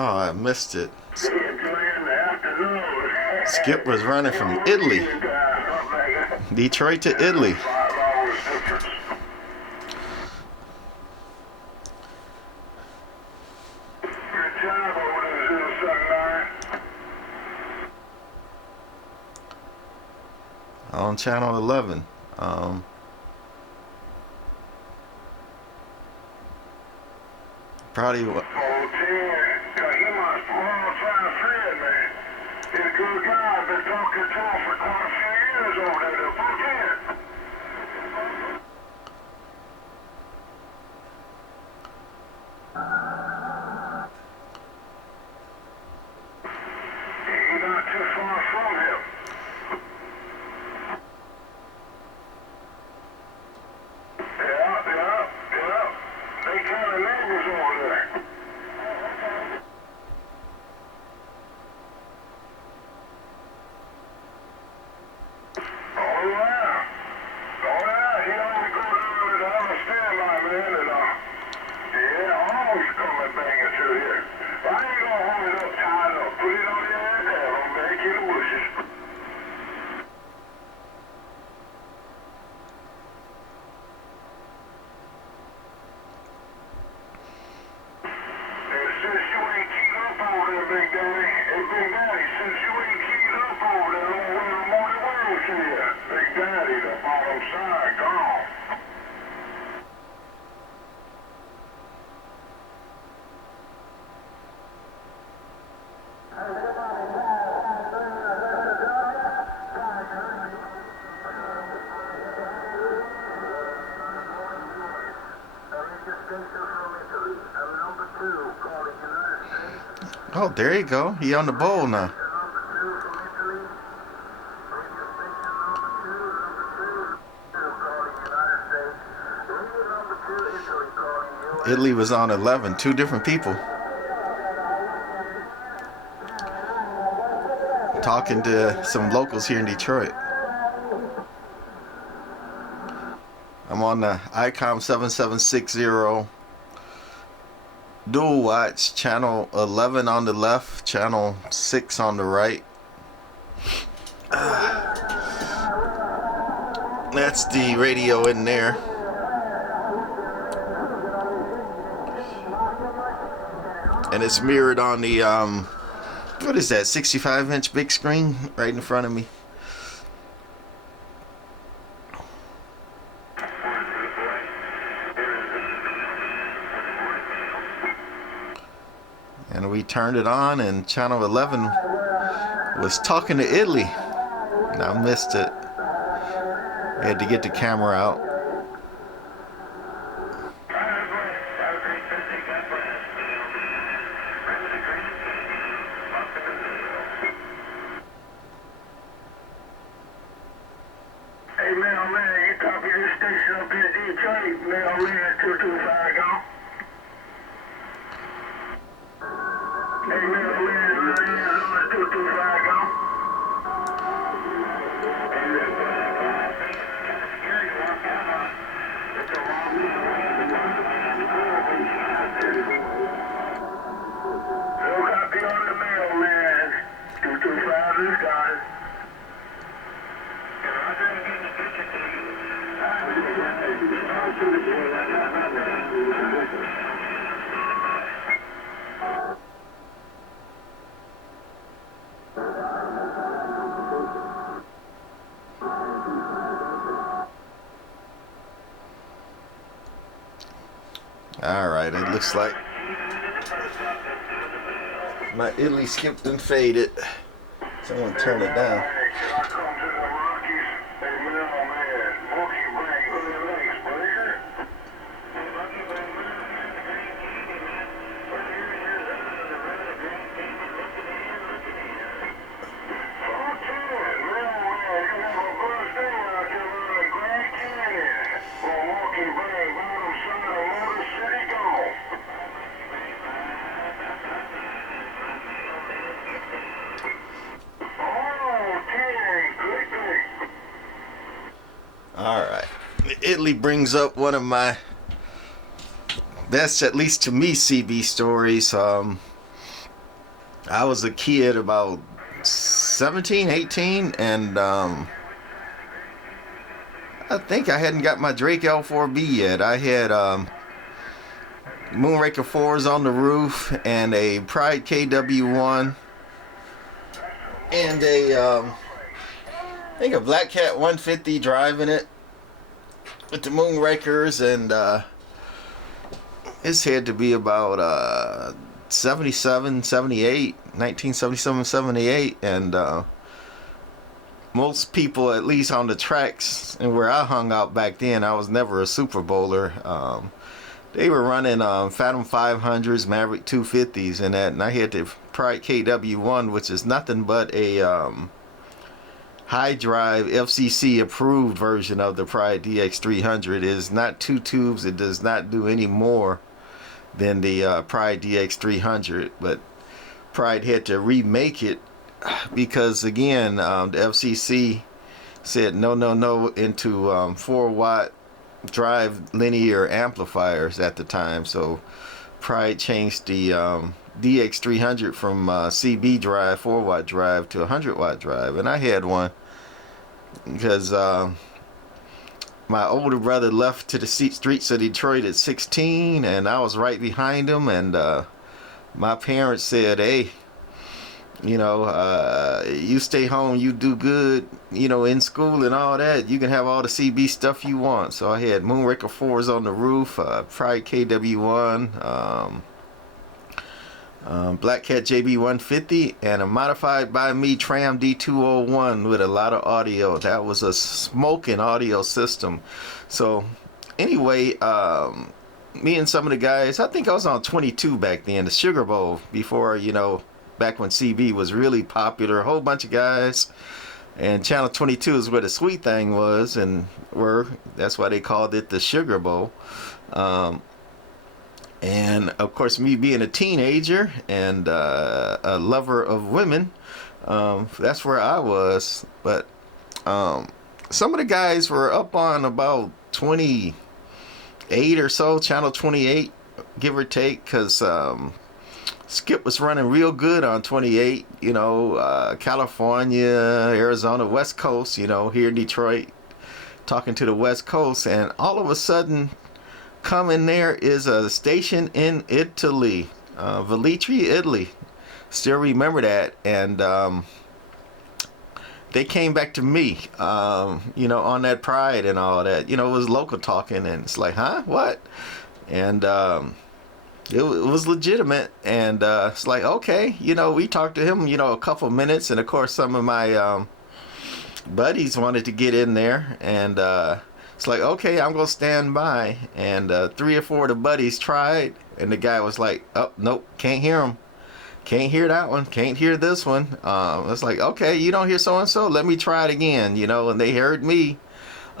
Oh, I missed it. Skip was running from Italy. Detroit to Italy. On channel 11. Probably what? Oh, there you go. He on the bowl now. Italy was on 11. Two different people. Talking to some locals here in Detroit. I'm on the ICOM 7760 dual watch, channel 11 on the left, channel 6 on the right. That's the radio in there. And it's mirrored on the what is that, 65-inch big screen right in front of me. And we turned it on, and channel 11 was talking to Italy, and I missed it. I had to get the camera out. Hey, mailman, you copy this station up in Detroit, mailman 225 gone. Hey, mailman, Lawrence 225 gone. No copy on the mailman 225 is gone. Alright, it looks like my Italy skipped and faded. Someone turn it down. Alright, Italy brings up one of my best, at least to me, CB stories. I was a kid about 17, 18, and I think I hadn't got my Drake L4B yet. I had Moonraker 4s on the roof and a Pride KW1 and I think a Blackcat 150 driving it with the Moonrakers, and it's had to be about 77, 78, 1977, 78, and most people, at least on the tracks and where I hung out back then, I was never a Super Bowler. They were running Phantom 500s, Maverick 250s, and that, and I had the Pride KW1, which is nothing but a high drive FCC approved version of the Pride DX300. It is not two tubes. It does not do any more than the Pride DX300, but Pride had to remake it because, again, the FCC said no into 4-watt drive linear amplifiers at the time. So Pride changed the DX300 from CB drive, 4-watt drive, to 100-watt drive, and I had one because my older brother left to the streets of Detroit at 16, and I was right behind him, and my parents said, hey, you stay home, you do good, in school and all that, you can have all the CB stuff you want. So I had Moonraker 4s on the roof, Pride KW1, Blackcat JB-150, and a modified by me Tram D201 with a lot of audio. That was a smoking audio system. So anyway, me and some of the guys, I think I was on 22 back then, the Sugarbowl, before, back when CB was really popular. A whole bunch of guys, and channel 22 is where the sweet thing was, and that's why they called it the Sugarbowl. And of course, me being a teenager and a lover of women, that's where I was. But some of the guys were up on about 28 or so, channel 28, give or take, because Skip was running real good on 28, California, Arizona, West Coast, here in Detroit, talking to the West Coast. And all of a sudden, coming there is a station in Italy, Velletri, Italy. Still remember that. And they came back to me, on that Pride and all that. It was local talking, and it's like, huh? What? And it was legitimate, and it's like, okay, we talked to him, a couple minutes, and of course some of my buddies wanted to get in there, and it's like, okay, I'm gonna stand by. And 3 or 4 of the buddies tried, and the guy was like, oh, nope, can't hear him, can't hear that one, can't hear this one. It's like, okay, you don't hear so and so, let me try it again, and they heard me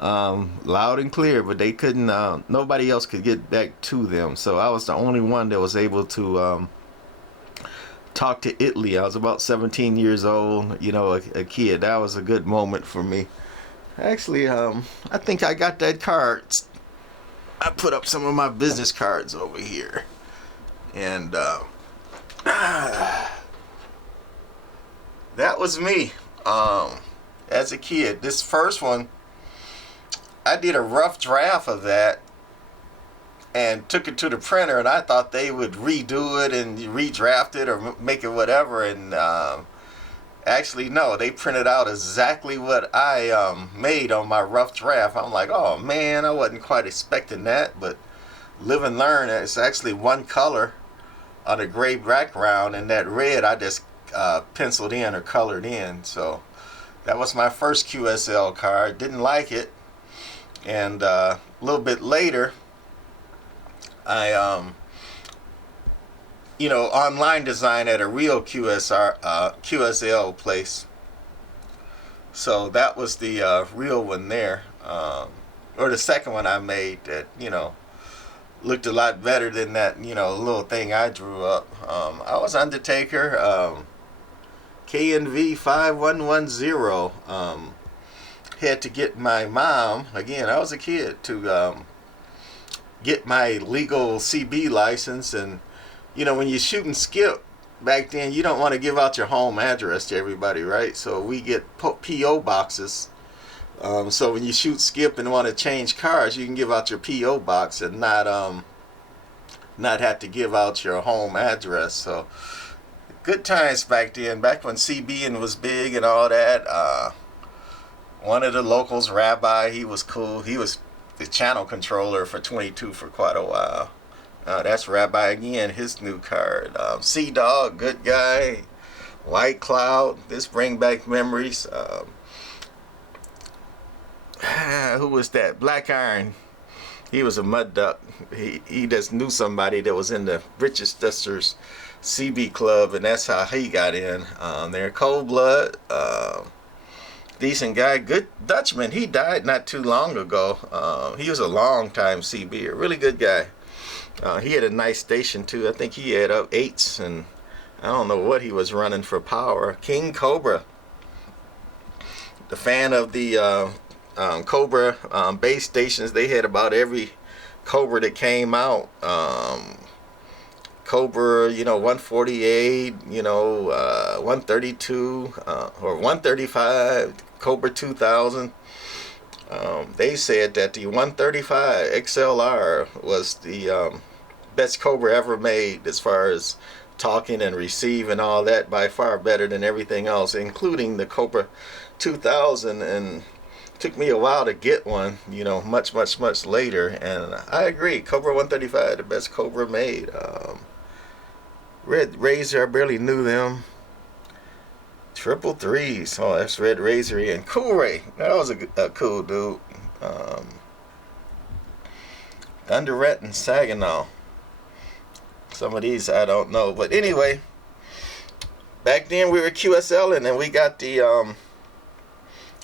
loud and clear, but they couldn't, nobody else could get back to them. So I was the only one that was able to talk to Italy. I was about 17 years old, a kid. That was a good moment for me. Actually, I think I got that card. I put up some of my business cards over here, and that was me as a kid. This first one, I did a rough draft of that and took it to the printer, and I thought they would redo it and redraft it or make it whatever, and actually no, they printed out exactly what I made on my rough draft. I'm like, oh man, I wasn't quite expecting that, but live and learn. It's actually one color on a gray background, and that red I just penciled in or colored in. So that was my first QSL card. Didn't like it. And a little bit later, I, online design at a real QSL place. So that was the real one there, or the second one I made that looked a lot better than that little thing I drew up. I was Undertaker, KNV 5110. Had to get my mom, again, I was a kid, to get my legal CB license. And when you're shooting Skip, back then you don't want to give out your home address to everybody, right? So we get PO boxes. So when you shoot skip and want to change cars, you can give out your PO box and not have to give out your home address. So good times back then, back when CB'ing was big and all that. One of the locals, Rabbi, he was cool. He was the channel controller for 22 for quite a while. That's Rabbi again, his new card. C-Dog, good guy. White Cloud, this bring back memories. Who was that? Black Iron. He was a mud duck. He just knew somebody that was in the Richesters CB club, and that's how he got in there. Cold Blood, decent guy, good Dutchman. He died not too long ago. He was a long time CB, a really good guy. He had a nice station too. I think he had up 8s, and I don't know what he was running for power. King Cobra, the fan of the Cobra base stations. They had about every Cobra that came out. Cobra, 148, 132, or 135, Cobra 2000. They said that the 135 XLR was the best Cobra ever made as far as talking and receive and all that, by far better than everything else, including the Cobra 2000. And took me a while to get one, much later. And I agree, Cobra 135, the best Cobra made. Red Razor, I barely knew them. 333s, oh, that's Red Razor. And Cool Ray, that was a cool dude. Thunderette and Saginaw. Some of these I don't know, but anyway, back then we were QSLing, and we got the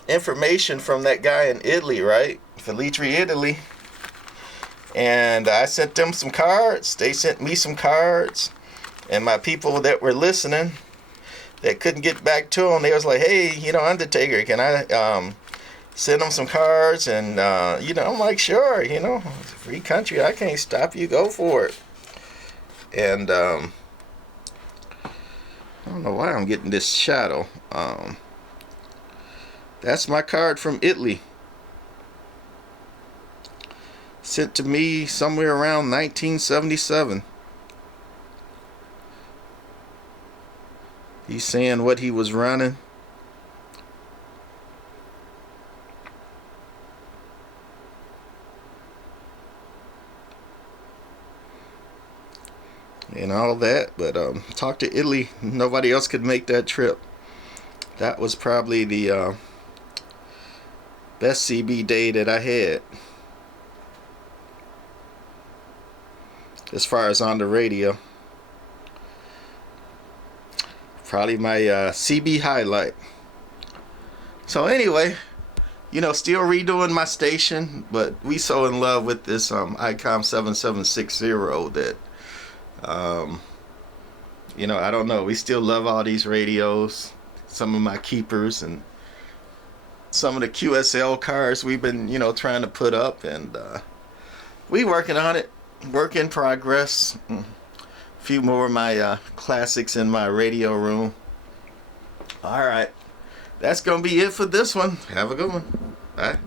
information from that guy in Italy, right? Felitri, Italy. And I sent them some cards. They sent me some cards. And my people that were listening, that couldn't get back to them, they was like, hey, Undertaker, can I send them some cards? And, I'm like, sure, it's a free country. I can't stop you. Go for it. And I don't know why I'm getting this shadow. That's my card from Italy. Sent to me somewhere around 1977. He's saying what he was running. And all that, but talk to Italy. Nobody else could make that trip. That was probably the best CB day that I had, as far as on the radio. Probably my CB highlight. So anyway, still redoing my station, but we so in love with this ICOM 7760 that I don't know, we still love all these radios. Some of my keepers and some of the QSL cars we've been trying to put up, and we working on it. Work in progress. A few more of my classics in my radio room. All right, that's gonna be it for this one. Have a good one. Bye.